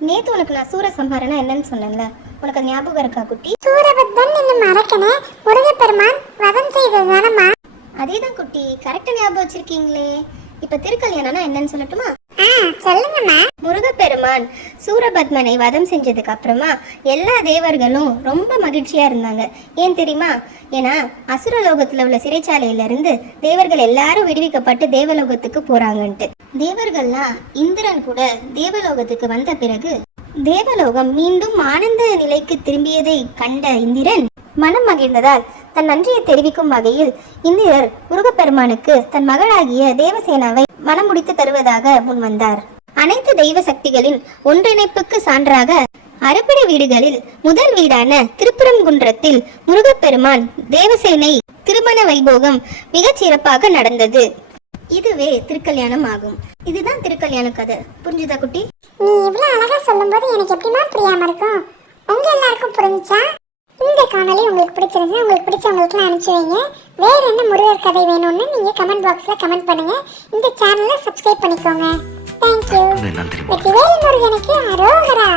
நேத்து உனக்கு நான் சூரசம்ஹாரம்னா என்னன்னு சொன்னேன்ல, உனக்கு அது ஞாபகம் இருக்கா குட்டி? சூரபத்மன் என்ன மறக்கனே, முருகப்பெருமான் வதம் செய்தது தானம்மா? அதேதான் குட்டி, கரெக்டா ஞாபகம் வச்சிருக்கீங்களே. இப்ப திருக்கல்யாணம்னா என்னன்னு சொல்லட்டுமா? சொல்லுங்கம்மா. முருகப்பெருமான் சூரபத்மனை வதம் செஞ்சதுக்கு அப்புறமா எல்லா தேவர்களும் ரொம்ப மகிழ்ச்சியா இருந்தாங்க. ஏன் தெரியுமா? ஏன்னா அசுரலோகத்துல உள்ள சிறைச்சாலையில இருந்து தேவர்கள் எல்லாரும் விடுவிக்கப்பட்டு தேவலோகத்துக்கு போறாங்கன்ட்டு. தேவர்கள்லாம் இந்திரன் கூட தேவலோகத்துக்கு வந்த பிறகு தேவலோகம் மீண்டும் ஆனந்த நிலைக்கு திரும்பியதை கண்ட இந்திரன் மனம் மகிழ்ந்ததால் தன் நன்றியை தெரிவிக்கும் வகையில் இந்திரர் முருகப்பெருமானுக்கு தன் மகளாகிய தேவசேனாவை மனம் முடித்து தருவதாக முன்வந்தார். அனைத்து தெய்வ சக்திகளின் ஒன்றிணைப்புக்கு சான்றாக அறுபடை வீடுகளில் முதல் வீடான திருப்பரங்குன்றத்தில் முருகப்பெருமான் தேவசேனை திருமண வைபோகம் மிகச் சிறப்பாக நடந்தது. இதுவே திருக்கல்யாணம் ஆகும். இதுதான் திருக்கல்யாண கதை. புரிஞ்சுதா குட்டி? நீ இவ்வளவு அழகா சொல்லும்போது எனக்கு எப்படிமா புரியாம இருக்கும்? உங்க எல்லாருக்கும் புரிஞ்சா? இந்த காணொளி உங்களுக்கு பிடிச்சிருந்தா உங்களுக்கு பிடிச்சவங்களுக்குலாம் அனுப்பிச்சு வைங்க. வேற என்ன முருகர் கதை வேணும்னு நீங்க கமெண்ட் பாக்ஸ்ல கமெண்ட் பண்ணுங்க. இந்த சேனலை சப்ஸ்கிரைப் பண்ணிக்கோங்க. தேங்க்யூ. வெற்றிவேல் முருகனுக்கு அரோகரா.